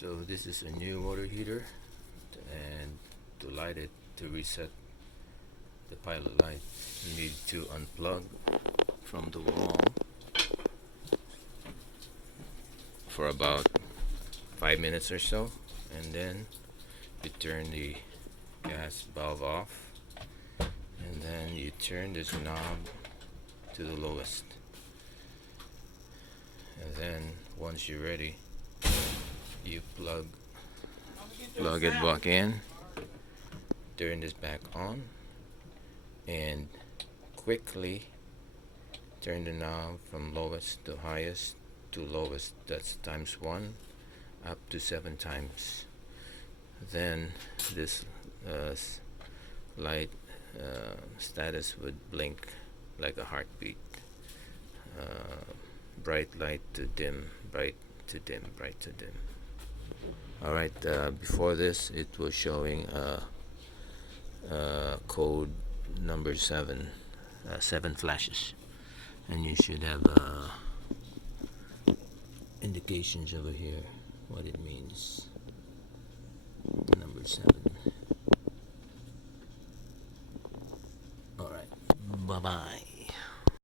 So this is a new water heater, and to light it, to reset the pilot light, you need to unplug from the wall for about 5 minutes or so, and then you turn the gas valve off, and then you turn this knob to the lowest, and then once you're ready, you plug it back in, turn this back on, and quickly turn the knob from lowest to highest to lowest. That's times 1 up to 7 times. Then this light status would blink like a heartbeat. Bright light to dim, bright to dim, bright to dim. Alright, before this it was showing code number 7, 7 flashes, and you should have indications over here what it means. Number 7.